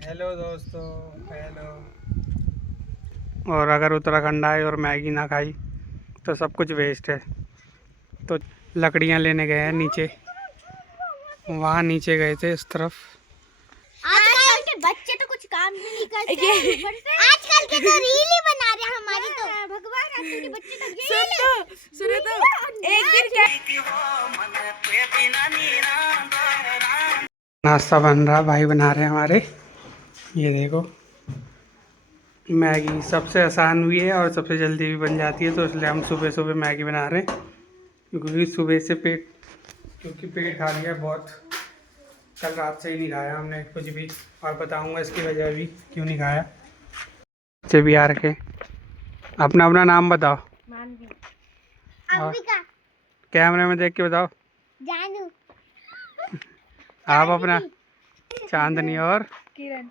Hello दोस्तों, hello. और अगर उत्तराखंड आए और मैगी ना खाई तो सब कुछ वेस्ट है। तो लकड़ियाँ लेने गए हैं नीचे, वहाँ नीचे गए थे इस तरफ। आजकल के बच्चे तो कुछ काम भी नहीं करते आजकल के तो रील ही बना रहे हैं हमारी तो भगवान आजकल के बच्चे तो सुनो तो एक दिन क्या नाश्ता बन रहा, भाई बना रहे हैं हमारे। ये देखो, मैगी सबसे आसान भी है और सबसे जल्दी भी बन जाती है, तो इसलिए हम सुबह सुबह मैगी बना रहे हैं। क्योंकि सुबह से पेट खा लिया बहुत। कल रात से ही नहीं खाया हमने कुछ भी, और बताऊंगा इसकी वजह भी क्यों नहीं खाया। बच्चे भी आ रखे। अपना अपना नाम बताओ और कैमरे में देख के बताओ। जानू आप अपना। चांदनी और किरण।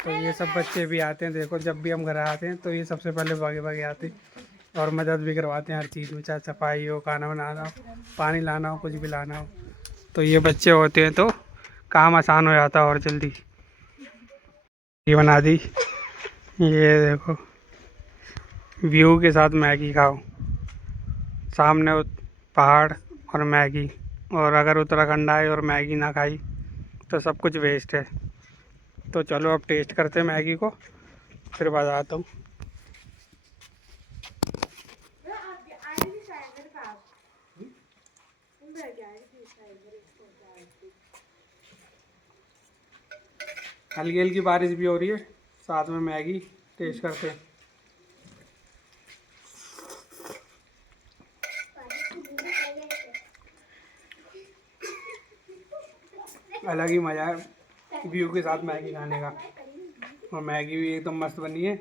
तो ये सब बच्चे भी आते हैं। देखो, जब भी हम घर आते हैं तो ये सबसे पहले भागे भागे आते हैं और मदद भी करवाते हैं हर चीज़ में, चाहे सफाई हो, खाना बनाना हो, पानी लाना हो, कुछ भी लाना हो। तो ये बच्चे होते हैं तो काम आसान हो जाता है और जल्दी। ये बना दी। ये देखो, व्यू के साथ मैगी खाओ, सामने पहाड़ और मैगी। और अगर उत्तराखंड आए और मैगी ना खाई तो सब कुछ वेस्ट है। तो चलो अब टेस्ट करते हैं मैगी को, फिर बताता हूँ। हल्की हल्की बारिश भी हो रही है, साथ में मैगी टेस्ट करते हैं। अलग ही मज़ा है व्यू के साथ मैगी खाने का। और मैगी भी एकदम मस्त बनी है।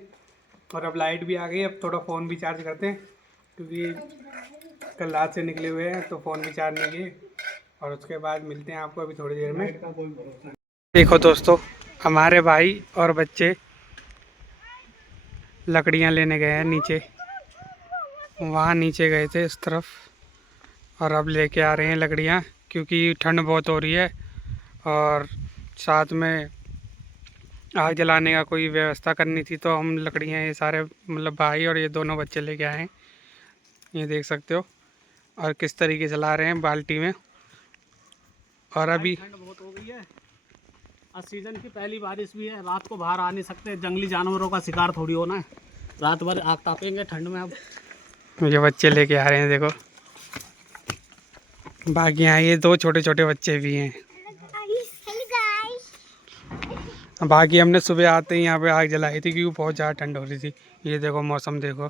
और अब लाइट भी आ गई, अब थोड़ा फ़ोन भी चार्ज करते हैं, क्योंकि कल रात से निकले हुए हैं तो फ़ोन भी चार्ज नहीं किए। और उसके बाद मिलते हैं आपको अभी थोड़ी देर में। देखो दोस्तों, हमारे भाई और बच्चे लकड़ियाँ लेने गए हैं नीचे, वहाँ नीचे गए थे इस तरफ। और अब लेके आ रहे हैं लकड़ियाँ, क्योंकि ठंड बहुत हो रही है और साथ में आग जलाने का कोई व्यवस्था करनी थी। तो हम लकड़ियाँ ये सारे, मतलब भाई और ये दोनों बच्चे लेके आए हैं। ये देख सकते हो, और किस तरीके से ला रहे हैं बाल्टी में। और अभी ठंड बहुत हो गई है और सीजन की पहली बारिश भी है। रात को बाहर आ नहीं सकते, जंगली जानवरों का शिकार थोड़ी होना है। रात भर आग तापेंगे ठंड में। अब ये बच्चे लेके आ रहे हैं, देखो। बाकी यहाँ ये दो छोटे छोटे बच्चे भी हैं। बाकी हमने सुबह आते ही यहाँ पे आग जलाई थी, क्योंकि बहुत ज़्यादा ठंड हो रही थी। ये देखो, मौसम देखो।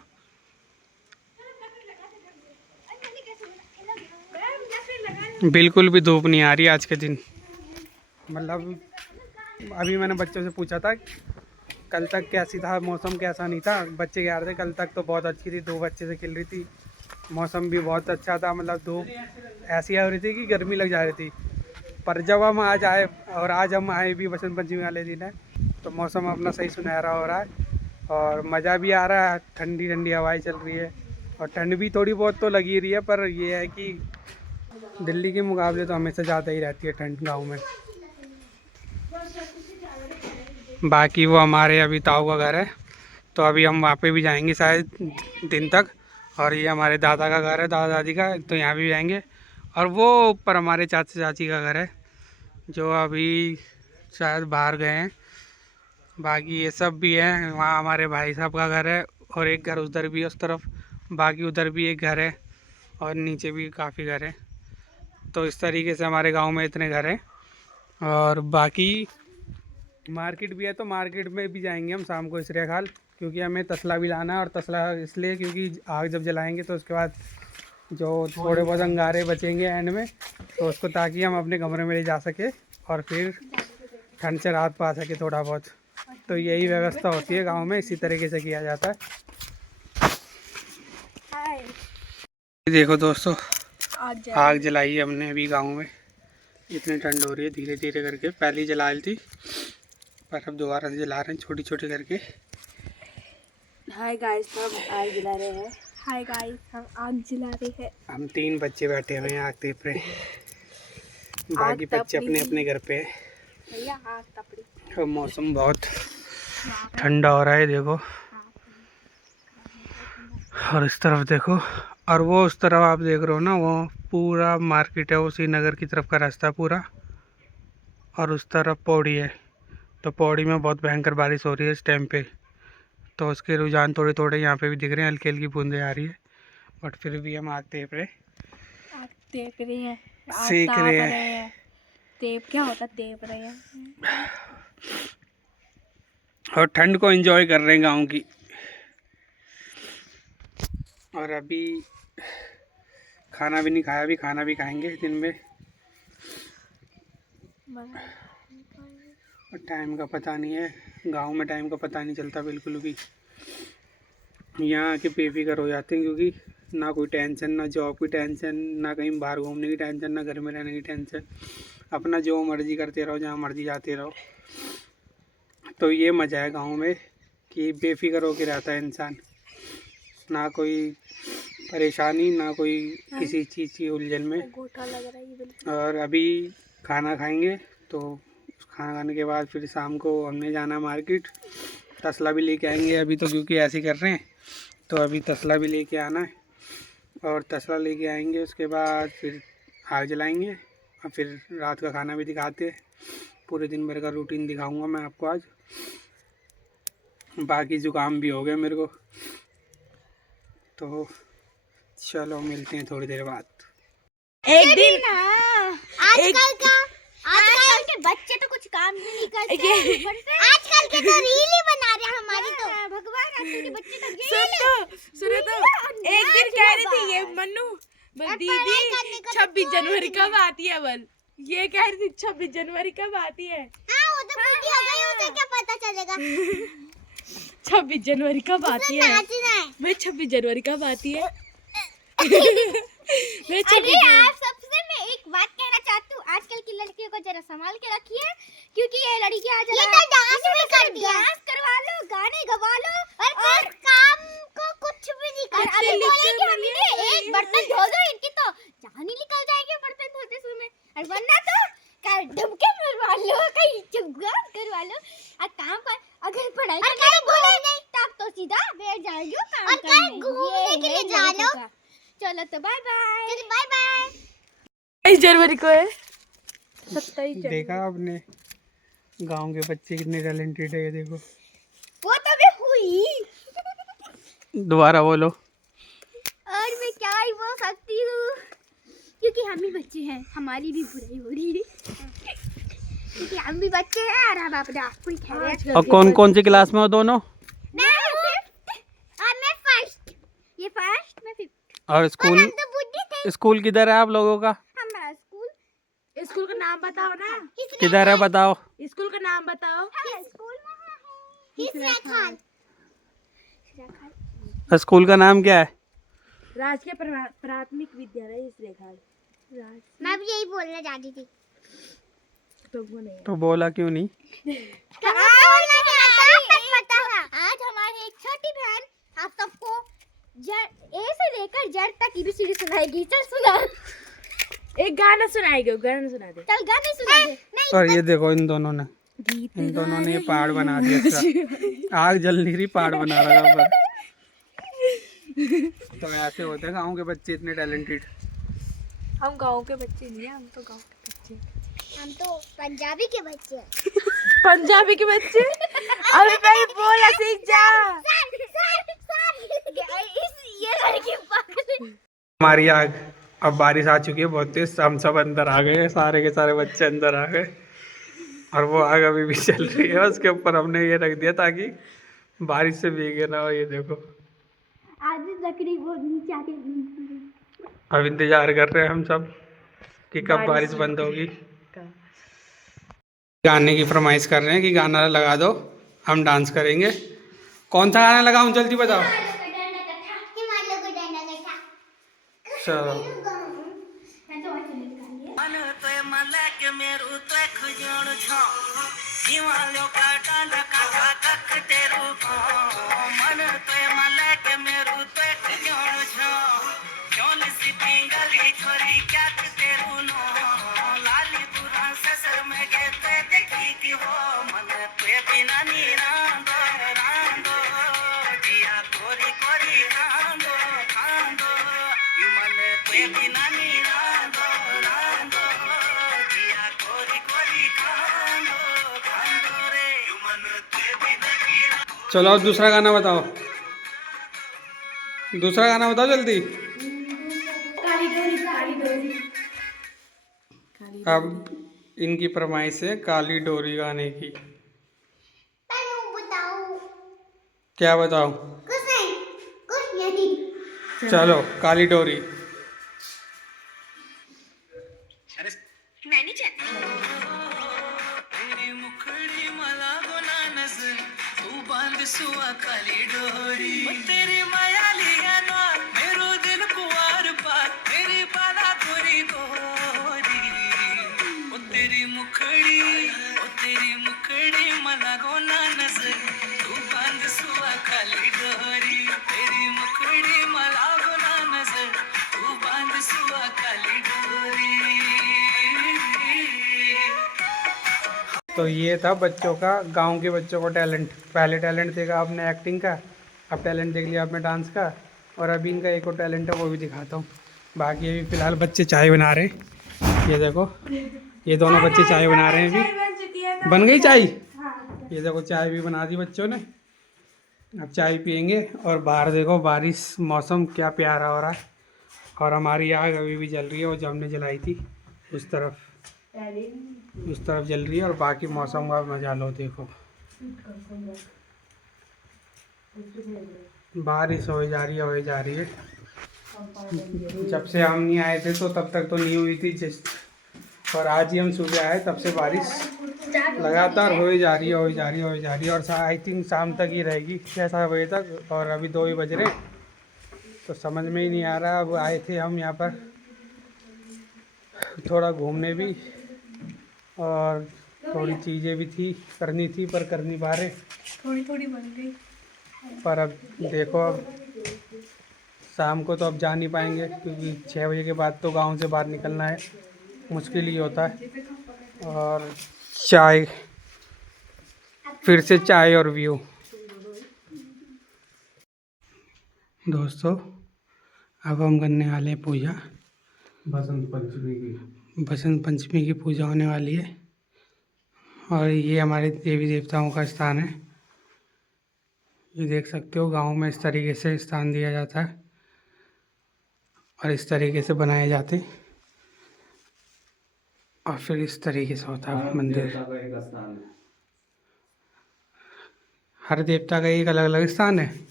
बिल्कुल भी धूप नहीं आ रही आज के दिन। मतलब अभी मैंने बच्चों से पूछा था कल तक कैसी था मौसम, कैसा नहीं था। बच्चे कह रहे थे कल तक तो बहुत अच्छी थी, धूप अच्छे से खिल रही थी, मौसम भी बहुत अच्छा था। मतलब धूप ऐसी आ रही थी कि गर्मी लग जा रही थी। पर जब हम आज आए, और आज हम आए भी बसंत पंचमी वाले दिन है, तो मौसम अपना सही सुनहरा हो रहा है और मज़ा भी आ रहा है। ठंडी ठंडी हवाएं चल रही है और ठंड भी थोड़ी बहुत तो लगी रही है। पर यह है कि दिल्ली के मुकाबले तो हमेशा ज़्यादा ही रहती है ठंड गाँव में। बाकी वो हमारे अभी ताऊ का घर है, तो अभी हम वहाँ पे भी जाएंगे शायद दिन तक। और ये हमारे दादा का घर है, दादा दादी का, तो यहाँ भी जाएंगे। और वो ऊपर हमारे चाचा चाची का घर है, जो अभी शायद बाहर गए हैं। बाकी ये सब भी है, वहाँ हमारे भाई साहब का घर है, और एक घर उधर भी है उस तरफ। बाकी उधर भी एक घर है और नीचे भी काफ़ी घर है। तो इस तरीके से हमारे गांव में इतने घर हैं। और बाकी मार्केट भी है, तो मार्केट में भी जाएंगे हम शाम को इसरे खाल, क्योंकि हमें तसला भी लाना है। और तसला इसलिए क्योंकि आग जब जलाएंगे तो उसके बाद जो थोड़े बहुत अंगारे बचेंगे एंड में, तो उसको ताकि हम अपने कमरे में ले जा सके और फिर ठंड से राहत पा सके थोड़ा बहुत। तो यही व्यवस्था होती है गांव में, इसी तरीके से किया जाता है। देखो दोस्तों, आग जलाई है हमने अभी गांव में। इतनी ठंड हो रही है, धीरे धीरे करके। पहले ही जला ली थी, पर अब दोबारा से जला रहे हैं छोटी छोटी करके। हाय गाइस, हम आग जला रहे हैं। हाय गाइस, हम आग जला रहे हैं। हम 3 बच्चे बैठे हुए हैं आग तेप रहे। बाकी बच्चे अपने अपने घर पे है। भैया आग तपड़ी। तो मौसम बहुत ठंडा हो रहा है देखो, और इस तरफ देखो, और वो उस तरफ आप देख रहे हो ना, वो पूरा मार्केट है, वो श्रीनगर की तरफ का रास्ता पूरा, और उस तरफ पौड़ी है। तो पौड़ी में बहुत भयंकर बारिश हो रही है इस टाइम पे, तो उसके रुझान थोड़े थोड़े यहाँ पे भी दिख रहे हैं, हल्की हल्की बूंदें आ रही है, बट फिर भी हम आग तेप रहे, आग तेप रही है, सेक रहे हैं। तेप क्या होता, तेप रहे हैं। और ठंड को एंजॉय कर रहे हैं गाँव की। और अभी खाना भी नहीं खाया, अभी खाना भी खाएंगे दिन में, और टाइम का पता नहीं है, गांव में टाइम का पता नहीं चलता बिल्कुल भी। यहाँ आके बेफिक्र हो जाते हैं, क्योंकि ना कोई टेंशन, ना जॉब की टेंशन, ना कहीं बाहर घूमने की टेंशन, ना घर में रहने की टेंशन, अपना जो मर्जी करते रहो, जहाँ मर्जी जाते रहो। तो ये मज़ा है गांव में कि बेफिक्र होके रहता है इंसान, ना कोई परेशानी, ना कोई किसी चीज़ की उलझन में। गोटा लग रहा है ये बिल्कुल। और अभी खाना खाएंगे, तो खाना खाने के बाद फिर शाम को हमने जाना मार्केट, तसला भी लेके आएंगे अभी तो, क्योंकि ऐसे ही कर रहे हैं, तो अभी तसला भी लेके आना है, और तसला लेके आएंगे, उसके बाद फिर आग जलाएंगे, और फिर रात का खाना भी दिखाते हैं। पूरे दिन भर का रूटीन दिखाऊंगा मैं आपको आज। बाकी ज़ुकाम भी हो गया मेरे को, तो चलो मिलते हैं थोड़ी देर बाद। एक दिन आजकल के बच्चे तो कुछ काम भी नहीं करते, आजकल के तो रील ही बना रहे हैं हमारी, तो भगवान आजकल के बच्चे तो सुनो तो एक दिन कह रही थी ये मन्नू दीदी 26 जनवरी कब आती है, बल ये कह रही थी 26 जनवरी कब आती है। हाँ, वो तो बूढ़ी हो गई, उसे क्या पता चलेगा 26 जनवरी कब आती है, भाई 26 जनवरी कब आती है। अरे आप सबसे मैं एक बात कहना चाहती हूँ, आजकल की लड़कियों को जरा संभाल के रखिए, क्योंकि ये लड़कियां आज डांस करवा लो, गाने गवा लो, और काम को कुछ भी नहीं कर। अभी बोलेंगे हम इन्हें एक बर्तन धो दो, इनकी तो जान ही निकल जाएगी बर्तन धोते समय, और वरना तो डुबके मरवा लो, कहीं जुगाड़ करवा लो, और काम पर अगर पढ़ाई करना बोले नहीं तब तो सीधा बैठ जाएगी काम करने, और घूमने के लिए जा लो। चलो तो बाय बाय, बाय बाय। 27 जनवरी को है, 27 जनवरी। देखा आपने गांव के बच्चे कितने टैलेंटेड है, ये देखो। वो तो मैं हुई, दोबारा बोलो। और मैं क्या ही बोल सकती हूँ, क्योंकि हम भी बच्चे हैं, हमारी भी बुराई हो रही है, क्योंकि हम भी बच्चे हैं, और हम अपना पूरी खैरियत। और कौन कौन सी क्लास में हो दोनों? मैं फिफ्थ और मैं फर्स्ट, ये फर्स्ट मैं फिफ्थ। और स्कूल, तो बुद्धि थे स्कूल किधर है आप लोगों का? हमारा स्कूल। स्कूल का नाम बताओ ना, किधर है बताओ? स्कूल का नाम बताओ। स्कूल में है स्कूल का नाम क्या है? राजकीय प्राथमिक विद्यालय इसरेखाल। मैं भी यही बोलने जा रही थी, तो वो नहीं तो बोला क्यों नहीं? आज हमारी एक छोटी बहन आप सबको ए से लेकर जेड तक एबीसीडी सुनाएगी। चल सुना, एक गाना सुनाएगा, गाना सुना दे। चल गाने सुना दे। और ये देखो इन दोनों ने ये पहाड़ बना दिया इसका। आग जल नहीं रही, पहाड़ बना रहा है। तो ऐसे होते हैं गाँव के बच्चे इतने टैलेंटेड। हम गांव के बच्चे नहीं हैं, हम तो गांव के बच्चे, हम तो पंजाबी के बच्चे हैं। पंजाबी के बच्चे। अरे भाई बोला सीख जा। ये लड़की पागल है। हमारी आग, अब बारिश आ चुकी है बहुत तेज, हम सब अंदर आ गए, सारे के सारे बच्चे अंदर आ गए, और वो आग अभी भी चल रही है। उसके ऊपर हमने ये रख दिया ताकि बारिश से भीगे ना हो। ये देखो आज लकड़ी वो नीचे आके, अब इंतजार कर रहे हैं हम सब कि कब बारिश बंद होगी। गाने की फरमाइश कर रहे हैं कि गाना लगा दो, हम डांस करेंगे। कौन सा गाना लगाऊं, जल्दी बताओ। चलो चलो अब दूसरा गाना बताओ, दूसरा गाना बताओ जल्दी। काली डोरी काली डोरी अब इनकी फरमाइश है काली डोरी गाने की। बताओ। क्या बताओ? कुछ नहीं। चलो काली डोरी। मैंने चाहा तू बांध सुआ काली डोरी, तेरी माया लिया ना मेरो दिल कुआर पार, तेरी बाला गोरी गोरी, ओ तेरी मुखड़ी मला गोना नजर, तू बांध सुआ काली डोरी, तेरी मुखड़ी मला गोना नजर, तू बांध सुआ काली डोरी। तो ये था बच्चों का, गांव के बच्चों को टैलेंट। पहले टैलेंट देखा आपने एक्टिंग का, अब टैलेंट देख लिया आपने डांस का, और अभी इनका एक और टैलेंट है वो भी दिखाता हूँ। बाकी अभी फ़िलहाल बच्चे चाय बना रहे हैं। ये देखो, ये दोनों बच्चे चाय बना रहे हैं अभी। बन गई चाय? ये देखो चाय भी बना दी बच्चों ने। अब चाय पियेंगे, और बाहर देखो बारिश, मौसम क्या प्यारा हो रहा है। और हमारी आग अभी भी जल रही है, वो जो हमने जलाई थी उस तरफ जल रही है। और बाकी मौसम का मजा लो, देखो बारिश हो जा रही है। जब से हम नहीं आए थे तो तब तक तो नहीं हुई थी, और आज ही हम सुबह आए तब से बारिश लगातार हो ही जा रही है। और आई थिंक शाम तक ही रहेगी, 6-7 बजे तक। और अभी 2 ही बज रहे, तो समझ में ही नहीं आ रहा। अब आए थे हम यहाँ पर थोड़ा घूमने भी, और थोड़ी चीज़ें भी थी करनी थी, पर कर नहीं पा रहे। थोड़ी बन गई। पर अब देखो, अब शाम को तो अब जा नहीं पाएंगे, क्योंकि 6 बजे के बाद तो गांव से बाहर निकलना है मुश्किल ही होता है। और चाय, फिर से चाय और व्यू। दोस्तों अब हम करने वाले हैं पूजा, बसंत पंचमी की पूजा होने वाली है। और ये हमारे देवी देवताओं का स्थान है। ये देख सकते हो, गांव में इस तरीके से स्थान दिया जाता है और इस तरीके से बनाए जाते हैं, और फिर इस तरीके से होता है मंदिर। हर देवता का एक अलग अलग स्थान है।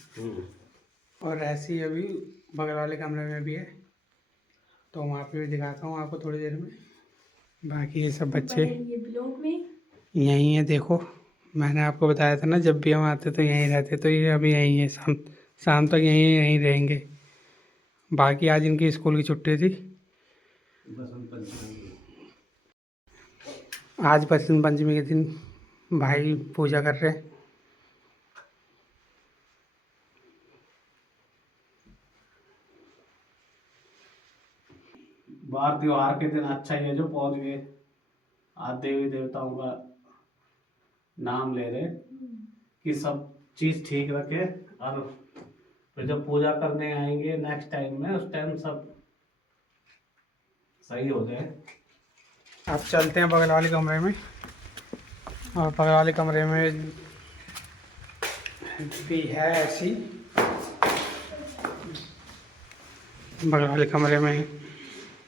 और ऐसे ही अभी बगल वाले कमरे में भी है, तो वहाँ पे भी दिखाता हूँ आपको थोड़ी देर में। बाकी ये सब बच्चे ये ब्लॉग में यहीं है। देखो मैंने आपको बताया था ना, जब भी हम आते तो यहीं रहते, तो ये अभी यहीं है। शाम तक यहीं रहेंगे। बाकी आज इनकी स्कूल की छुट्टी थी। आज बसंत पंचमी के दिन भाई पूजा कर रहे हैं। बाहर त्योहार के दिन अच्छा ही है जो पहुंच गए। आज देवी देवताओं का नाम ले रहे कि सब चीज ठीक रखे, और फिर जब पूजा करने आएंगे नेक्स्ट टाइम में, उस टाइम सब सही हो जाए। अब चलते हैं बगल वाले कमरे में, और बगल वाले कमरे में भी है ऐसी। बगल वाले कमरे में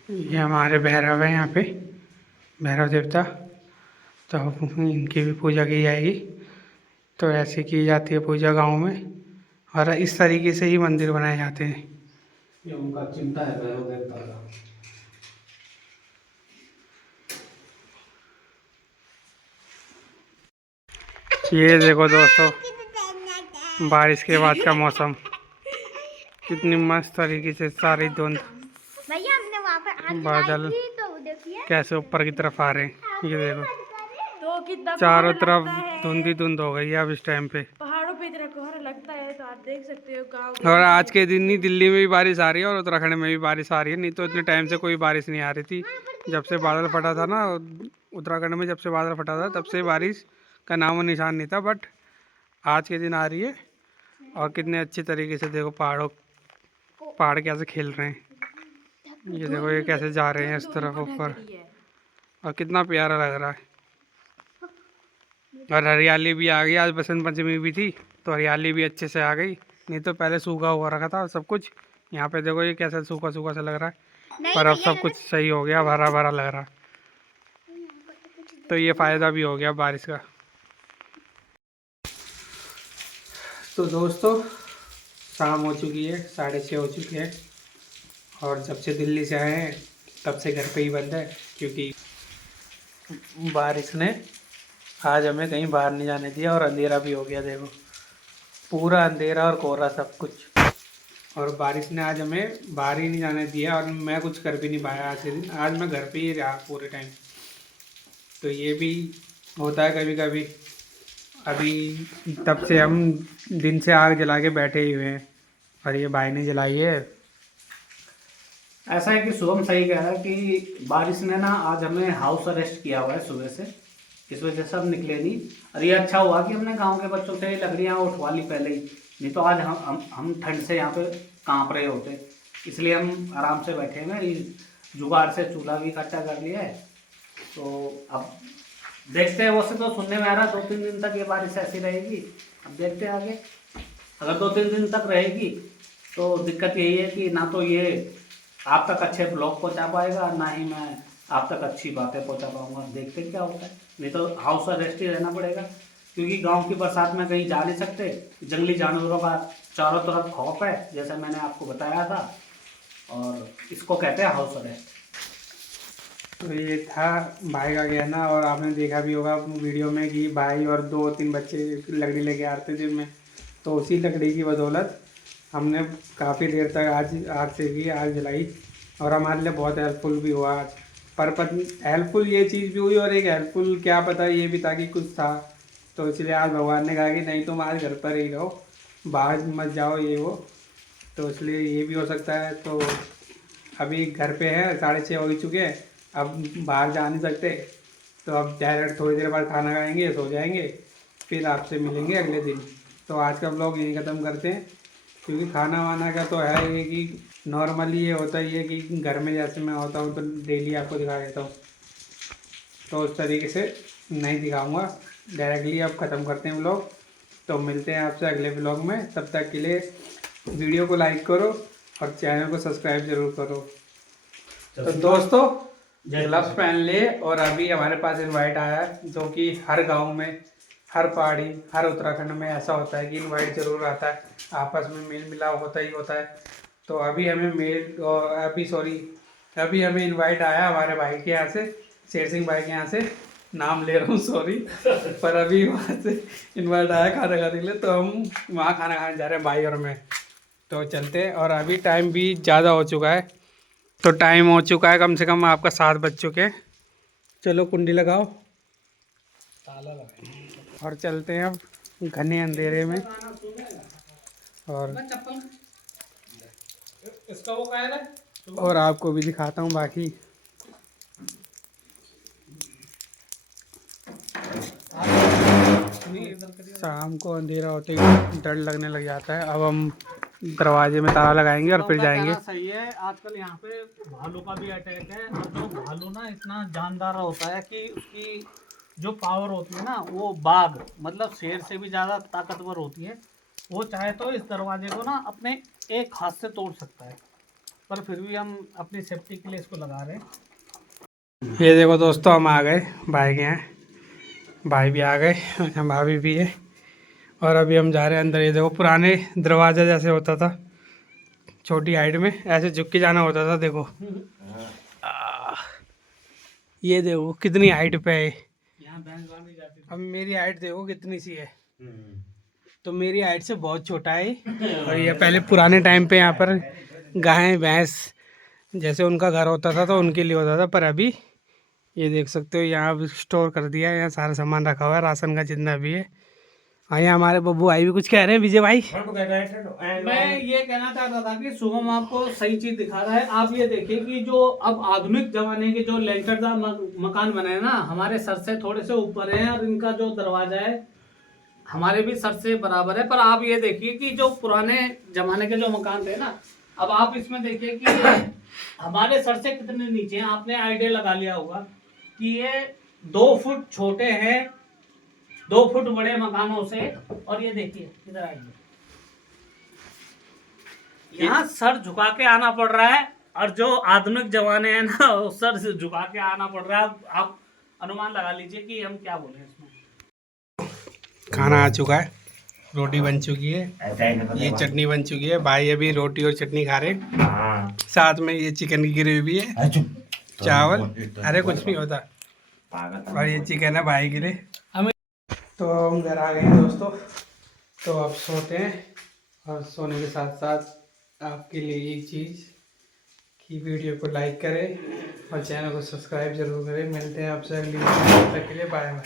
ये हमारे भैरव है, यहाँ पे भैरव देवता, तो इनकी भी पूजा की जाएगी। तो ऐसे की जाती है पूजा गांव में, और इस तरीके से ही मंदिर बनाए जाते हैं। ये उनका चिंता है भैरव देवता का। ये देखो दोस्तों, बारिश के बाद का मौसम, कितनी मस्त तरीके से सारी धुंध, भैया हमने वहाँ पर आग बादल जलाई थी, तो देखिए कैसे ऊपर की तरफ आ रहे हैं। ये देखो तो कितना चारों कोहरा तरफ लगता है। धुंध ही धुंध हो गई है अब इस टाइम पे। पहाड़ों पे इतना कोहरा लगता है, तो आप देख सकते हो गाँव और आज के दिन ही दिल्ली में भी बारिश आ रही है, और उत्तराखंड में भी बारिश आ रही है। नहीं तो इतने टाइम से कोई बारिश नहीं आ रही थी। जब से बादल फटा था ना उत्तराखंड में, जब से बादल फटा था तब से बारिश का नामो निशान नहीं था। बट आज के दिन आ रही है, और कितने अच्छे तरीके से देखो पहाड़ कैसे खेल रहे हैं। ये देखो ये कैसे जा रहे हैं इस तरफ ऊपर, और कितना प्यारा लग रहा है। और हरियाली भी आ गई, आज बसंत पंचमी भी थी तो हरियाली भी अच्छे से आ गई। नहीं तो पहले सूखा हुआ रखा था सब कुछ। यहाँ पे देखो ये कैसा सूखा सूखा सा लग रहा है, पर अब सब कुछ सही हो गया, भरा भरा लग रहा है। तो ये फ़ायदा भी हो गया बारिश का। तो दोस्तों शाम हो चुकी है, 6:30 हो चुके हैं और जब से दिल्ली से आए हैं तब से घर पे ही बंद है, क्योंकि बारिश ने आज हमें कहीं बाहर नहीं जाने दिया और अंधेरा भी हो गया। देखो पूरा अंधेरा और कोहरा सब कुछ, और बारिश ने आज हमें बाहर ही नहीं जाने दिया और मैं कुछ कर भी नहीं पाया आज के दिन। आज मैं घर पे ही रहा पूरे टाइम। तो ये भी होता है कभी कभी। अभी तब से हम दिन से आग जला के बैठे ही हुए हैं और ये भाई ने जलाई है। ऐसा है कि शुभम सही कह रहा है कि बारिश ने ना आज हमें हाउस अरेस्ट किया हुआ है सुबह से, इस वजह से हम निकले नहीं। और ये अच्छा हुआ कि हमने गांव के बच्चों से लकड़ियाँ उठवा ली पहले ही, नहीं तो आज हम ठंड से यहाँ पे कांप रहे होते। इसलिए हम आराम से बैठे हैं। इस जुगाड़ से चूल्हा भी इकट्ठा कर लिया है। तो अब देखते हैं, वैसे तो सुनने में आ रहा 2-3 दिन तक ये बारिश ऐसी रहेगी। अब देखते हैं आगे, अगर 2-3 दिन तक रहेगी तो दिक्कत यही है कि ना तो ये आप तक अच्छे ब्लॉग पहुंचा पाएगा, ना ही मैं आप तक अच्छी बातें पहुंचा पाऊंगा। देखते क्या होता है, नहीं तो हाउस अरेस्ट ही रहना पड़ेगा, क्योंकि गांव की बरसात में कहीं जा नहीं सकते। जंगली जानवरों का चारों तरफ खौफ है, जैसे मैंने आपको बताया था, और इसको कहते हैं हाउस अरेस्ट। तो ये था भाई का कहना, और आपने देखा भी होगा वीडियो में कि भाई और 2-3 बच्चे लकड़ी लेके आ रहे थे जिनमें, तो उसी लकड़ी की बदौलत हमने काफ़ी देर तक आज से भी आग जलाई और हमारे लिए बहुत हेल्पफुल भी हुआ आज। पर हेल्पफुल ये चीज़ भी हुई और एक हेल्पफुल क्या पता ये भी था कि कुछ था, तो इसलिए आज भगवान ने कहा कि नहीं तुम आज घर पर ही रहो, बाहर मत जाओ ये वो। तो इसलिए ये भी हो सकता है। तो अभी घर पे है, 6:30 हो ही चुके हैं, अब बाहर जा नहीं सकते, तो अब डायरेक्ट थोड़ी देर बाद खाना खाएंगे, सो जाएंगे, फिर आपसे मिलेंगे अगले दिन। तो आज का ब्लॉग यहीं ख़त्म करते हैं, क्योंकि खाना वाना का तो है ये कि नॉर्मली ये होता ही है कि घर में जैसे मैं होता हूँ तो डेली आपको दिखा देता हूँ, तो उस तरीके से नहीं दिखाऊंगा, डायरेक्टली अब ख़त्म करते हैं ब्लॉग। तो मिलते हैं आपसे अगले ब्लॉग में, तब तक के लिए वीडियो को लाइक करो और चैनल को सब्सक्राइब जरूर करो। तो दोस्तों ग्लव्स पहन ले, और अभी हमारे पास इनवाइट आया है, जो कि हर गांव में, हर पहाड़ी, हर उत्तराखंड में ऐसा होता है कि इनवाइट जरूर आता है, आपस में मेल मिलाप होता ही होता है। तो अभी हमें अभी हमें इनवाइट आया हमारे भाई के यहाँ से, शेर सिंह भाई के यहाँ से, नाम ले रहा हूँ सॉरी, पर अभी वहाँ से इनवाइट आया खाना खाने के लिए, तो हम वहाँ खाना खाने जा रहे हैं भाई और मैं। तो चलते हैं, और अभी टाइम भी ज़्यादा हो चुका है, तो टाइम हो चुका है कम से कम आपका 7 बज चुके हैं। चलो कुंडी लगाओ, ताला लगाओ और चलते हैं अब घने अंधेरे में। और आपको भी दिखाता हूँ बाकी। शाम को अंधेरा होते ही डर लगने लग जाता है। अब हम दरवाजे में ताला लगाएंगे और फिर जाएंगे। सही है, आजकल यहाँ पे भालू का भी अटैक है, और जो भालू ना इतना जानदार होता है कि उसकी जो पावर होती है ना, वो बाघ मतलब शेर से भी ज़्यादा ताकतवर होती है। वो चाहे तो इस दरवाजे को ना अपने एक हाथ से तोड़ सकता है, पर फिर भी हम अपनी सेफ्टी के लिए इसको लगा रहे हैं। ये देखो दोस्तों, हम आ गए भाई के यहाँ, भाई भी आ गए, भाभी भी है, और अभी हम जा रहे हैं अंदर। ये देखो पुराने दरवाज़ा जैसे होता था, छोटी हाइट में ऐसे झुक के जाना होता था। देखो ये देखो कितनी हाइट पे है। यहाँ भैंस बांधी जाती थी। अब मेरी हाइट देखो कितनी सी है, तो मेरी हाइट से बहुत छोटा है। और ये पहले पुराने टाइम पे यहाँ पर गाय भैंस जैसे उनका घर होता था तो उनके लिए होता था, पर अभी ये देख सकते हो यहाँ स्टोर कर दिया है, यहाँ सारा सामान रखा हुआ है, राशन का जितना भी है। हाँ, यहाँ हमारे बब्बू भाई भी कुछ कह रहे हैं, विजय भाई। मैं ये कहना चाहता था कि शुभम आपको सही चीज दिखा रहा है। आप ये देखिए कि जो अब आधुनिक जमाने के जो लेंटरदार मकान बने हैं ना, हमारे सर से थोड़े से ऊपर हैं, और इनका जो दरवाजा है हमारे भी सर से बराबर है। पर आप ये देखिए कि जो पुराने जमाने के जो मकान थे ना, अब आप इसमें देखिए कि हमारे सर से कितने नीचे हैं। आपने आइडिया लगा लिया होगा कि ये 2 फुट छोटे हैं 2 फुट बड़े मकानों से। और ये देखिए इधर आइए, यहाँ सर झुका के आना पड़ रहा है। और जो आधुनिक जमाने हैं ना, वो सर से झुका के आना पड़ रहा है। आप अनुमान लगा लीजिए कि हम क्या बोले इसमें। खाना आ चुका है, रोटी बन चुकी है, ये चटनी बन चुकी है। भाई अभी रोटी और चटनी खा रहे, साथ में ये चिकन की ग्रेवी भी है, चावल, अरे कुछ नहीं होता। और ये चिकन है भाई के लिए। हमें तो हम घर आ गए हैं दोस्तों, तो अब सोते हैं। और सोने के साथ साथ आपके लिए एक चीज़ कि वीडियो को लाइक करें और चैनल को सब्सक्राइब जरूर करें। मिलते हैं आपसे अगली वीडियो में, तब तक के लिए बाय बाय।